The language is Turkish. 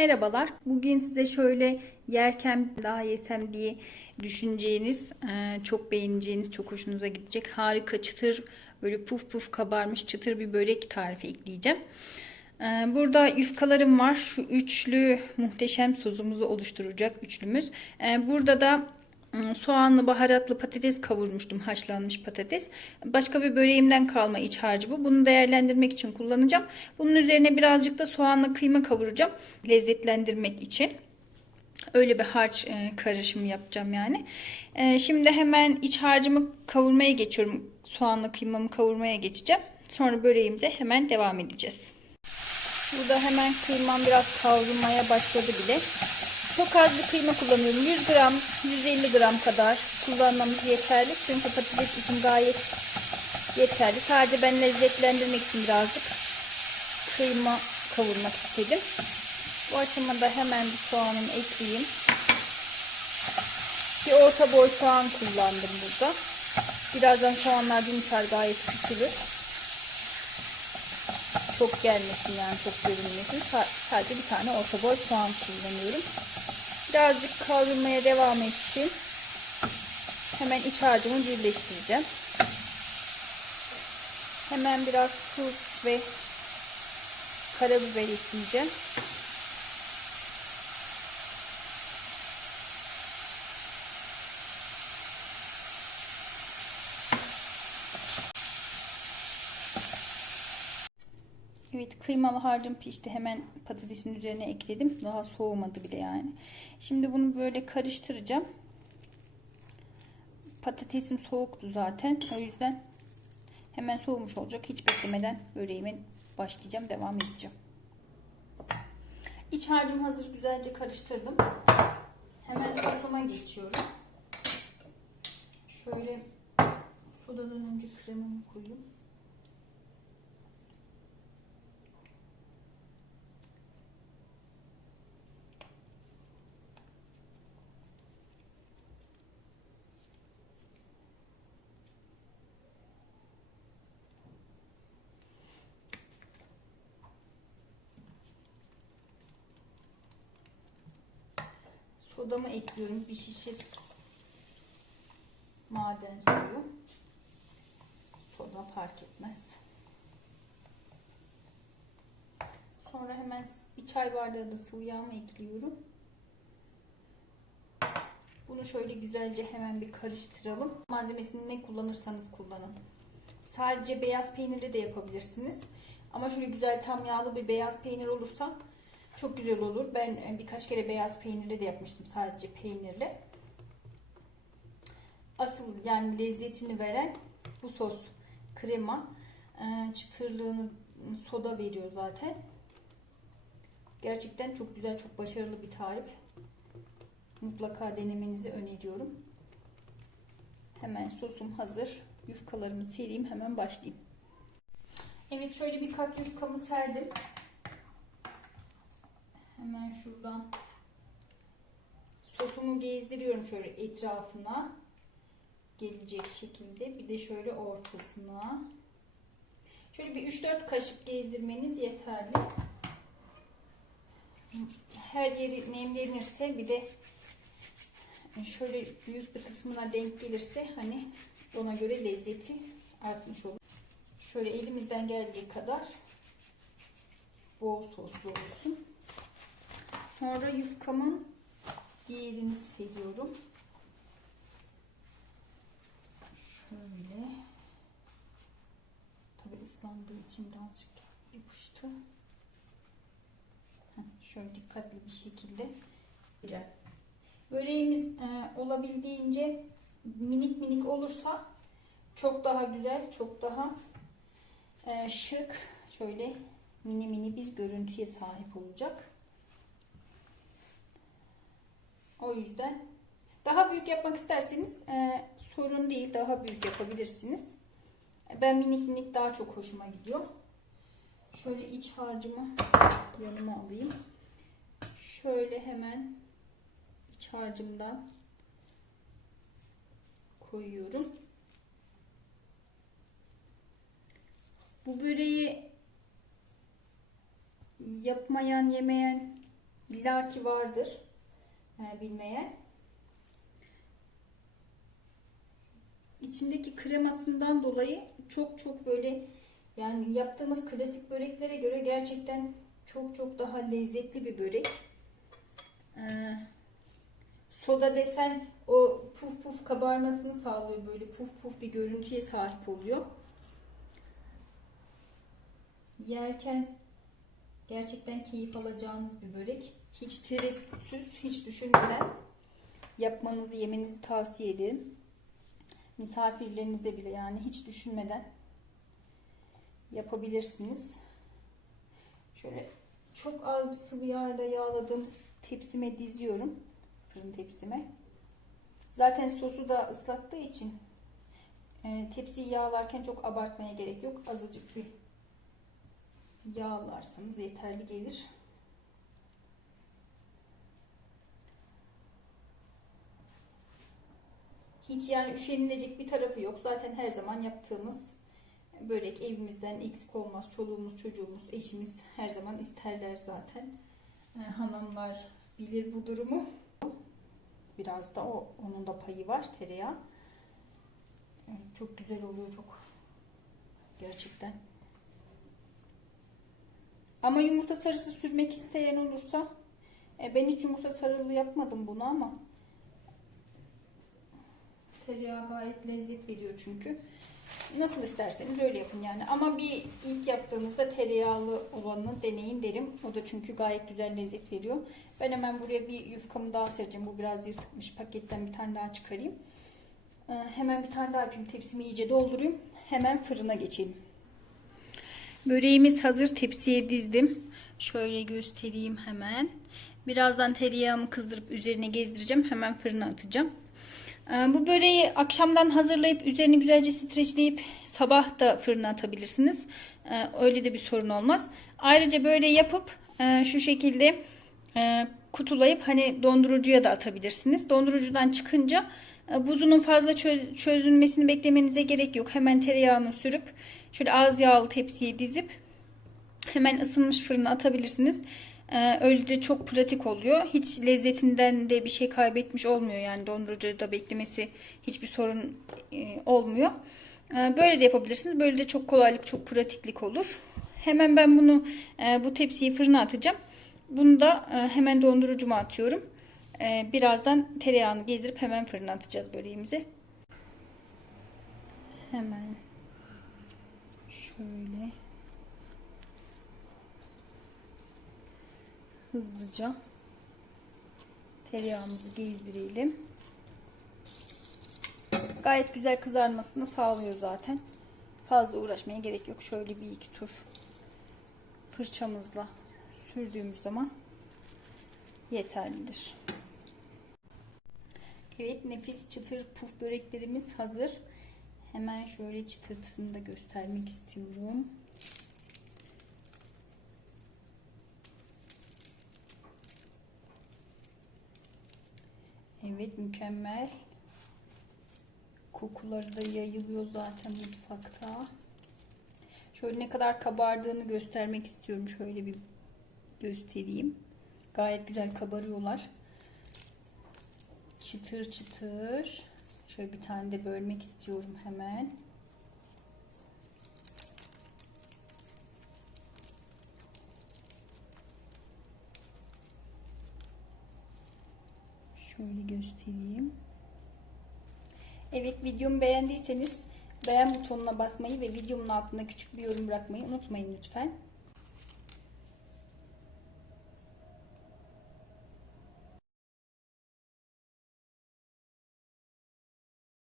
Merhabalar. Bugün size şöyle yerken daha yesem diye düşüneceğiniz, e, çok beğeneceğiniz, çok hoşunuza gidecek harika çıtır böyle puf puf kabarmış çıtır bir börek tarifi ekleyeceğim. E, Burada yufkalarım var. Şu üçlü muhteşem sosumuzu oluşturacak üçlümüz. E, Burada da soğanlı baharatlı patates kavurmuştum haşlanmış patates. Başka bir böreğimden kalma iç harcı bu. Bunu değerlendirmek için kullanacağım. Bunun üzerine birazcık da soğanlı kıyma kavuracağım lezzetlendirmek için. Öyle bir harç e, karışımı yapacağım yani. Şimdi hemen iç harcımı kavurmaya geçiyorum. Soğanlı kıymamı kavurmaya geçeceğim. Sonra böreğimize hemen devam edeceğiz. Burada hemen kıymam biraz kavrulmaya başladı bile. Çok az bir kıyma kullanıyorum. 100 gram, 150 gram kadar kullanmamız yeterli. Çünkü patates için gayet yeterli. Sadece ben lezzetlendirmek için birazcık kıyma kavurmak istedim. Bu aşamada hemen bir soğanımı ekleyeyim. Bir orta boy soğan kullandım burada. Birazdan soğanlar yumuşar gayet küçülür. Çok gelmesin yani çok görünmesin. Sadece bir tane orta boy soğan kullanıyorum. Birazcık kavrulmaya devam etsin. Hemen iç harcımı birleştireceğim. Hemen biraz tuz ve karabiber ekleyeceğim. Evet kıymalı harcım pişti. Hemen patatesin üzerine ekledim. Daha soğumadı bile yani. Şimdi bunu böyle karıştıracağım. Patatesim soğuktu zaten. O yüzden hemen soğumuş olacak. Hiç beklemeden böreğime başlayacağım. Devam edeceğim. İç harcımı hazır güzelce karıştırdım. Hemen sosuma geçiyorum. Şöyle sodadan önce kremamı koyayım. Sodamı ekliyorum. Bir şişe maden suyu. Soda fark etmez. Sonra hemen bir çay bardağı da sıvı yağımı ekliyorum. Bunu şöyle güzelce hemen bir karıştıralım. Malzemesini ne kullanırsanız kullanın. Sadece beyaz peynirle de yapabilirsiniz. Ama şöyle güzel tam yağlı bir beyaz peynir olursa çok güzel olur. Ben birkaç kere beyaz peynirle de yapmıştım sadece peynirle. Asıl yani lezzetini veren bu sos krema. Ee, çıtırlığını soda veriyor zaten. Gerçekten çok güzel, çok başarılı bir tarif. Mutlaka denemenizi öneriyorum. Hemen sosum hazır. Yufkalarımı sereyim. Hemen başlayayım. Evet şöyle birkaç yufkamı serdim. Hemen şuradan sosumu gezdiriyorum şöyle etrafına gelecek şekilde. Bir de şöyle ortasına. Şöyle bir 3-4 kaşık gezdirmeniz yeterli. Her yeri nemlenirse bir de şöyle büyük bir kısmına denk gelirse hani ona göre lezzeti artmış olur. Şöyle elimizden geldiği kadar bol soslu olsun. Sonra yufkamın diğerini seriyorum. Şöyle. Tabi ıslandığı için birazcık yapıştı. Şöyle dikkatli bir şekilde. Böreğimiz e, olabildiğince minik minik olursa çok daha güzel, çok daha e, şık, şöyle mini mini bir görüntüye sahip olacak. O yüzden daha büyük yapmak isterseniz e, sorun değil. Daha büyük yapabilirsiniz. Ben minik minik daha çok hoşuma gidiyor. Şöyle iç harcımı yanıma alayım. Şöyle hemen iç harcımdan koyuyorum. Bu böreği yapmayan, yemeyen illaki vardır e, bilmeyen. İçindeki kremasından dolayı çok çok böyle yani yaptığımız klasik böreklere göre gerçekten çok çok daha lezzetli bir börek. Ee, soda desen o puf puf kabarmasını sağlıyor böyle puf puf bir görüntüye sahip oluyor. Yerken gerçekten keyif alacağınız bir börek. Hiç tereddütsüz, hiç düşünmeden yapmanızı, yemenizi tavsiye ederim. Misafirlerinize bile yani hiç düşünmeden yapabilirsiniz. Şöyle çok az bir sıvı yağla yağladığım tepsime diziyorum. Fırın tepsime. Zaten sosu da ıslattığı için e, tepsiyi yağlarken çok abartmaya gerek yok. Azıcık bir yağlarsanız yeterli gelir. Hiç yani üşenilecek bir tarafı yok. Zaten her zaman yaptığımız börek evimizden eksik olmaz. Çoluğumuz, çocuğumuz, eşimiz her zaman isterler zaten. Ee, hanımlar bilir bu durumu. Biraz da o onun da payı var tereyağı. Evet, çok güzel oluyor çok. Gerçekten. Ama yumurta sarısı sürmek isteyen olursa e, ben hiç yumurta sarılı yapmadım bunu ama tereyağı gayet lezzet veriyor çünkü. Nasıl isterseniz öyle yapın yani. Ama bir ilk yaptığınızda tereyağlı olanı deneyin derim. O da çünkü gayet güzel lezzet veriyor. Ben hemen buraya bir yufkamı daha sereceğim. Bu biraz yırtıkmış. Paketten bir tane daha çıkarayım. Ee, hemen bir tane daha yapayım. Tepsimi iyice doldurayım. Hemen fırına geçelim. Böreğimiz hazır. Tepsiye dizdim. Şöyle göstereyim hemen. Birazdan tereyağımı kızdırıp üzerine gezdireceğim. Hemen fırına atacağım. Ee, Bu böreği akşamdan hazırlayıp üzerini güzelce streçleyip sabah da fırına atabilirsiniz. Ee, Öyle de bir sorun olmaz. Ayrıca böyle yapıp e, şu şekilde e, kutulayıp hani dondurucuya da atabilirsiniz. Dondurucudan çıkınca e, buzunun fazla çöz- çözülmesini beklemenize gerek yok. Hemen tereyağını sürüp şöyle az yağlı tepsiye dizip hemen ısınmış fırına atabilirsiniz. Ee, öyle de çok pratik oluyor. Hiç lezzetinden de bir şey kaybetmiş olmuyor. Yani dondurucuda beklemesi hiçbir sorun e, olmuyor. Ee, böyle de yapabilirsiniz. Böyle de çok kolaylık, çok pratiklik olur. Hemen ben bunu e, bu tepsiyi fırına atacağım. Bunu da e, hemen dondurucuma atıyorum. Birazdan tereyağını gezdirip hemen fırına atacağız böreğimizi. Hemen şöyle hızlıca tereyağımızı gezdirelim. Gayet güzel kızarmasını sağlıyor zaten. Fazla uğraşmaya gerek yok. Şöyle bir iki tur fırçamızla sürdüğümüz zaman yeterlidir. Evet nefis çıtır puf böreklerimiz hazır. Hemen şöyle çıtırtısını da göstermek istiyorum. Evet mükemmel. Kokuları da yayılıyor zaten mutfakta. Şöyle ne kadar kabardığını göstermek istiyorum. Şöyle bir göstereyim. Gayet güzel kabarıyorlar. Çıtır çıtır. Şöyle bir tane de bölmek istiyorum hemen. Şöyle göstereyim. Evet videomu beğendiyseniz beğen butonuna basmayı ve videomun altına küçük bir yorum bırakmayı unutmayın lütfen.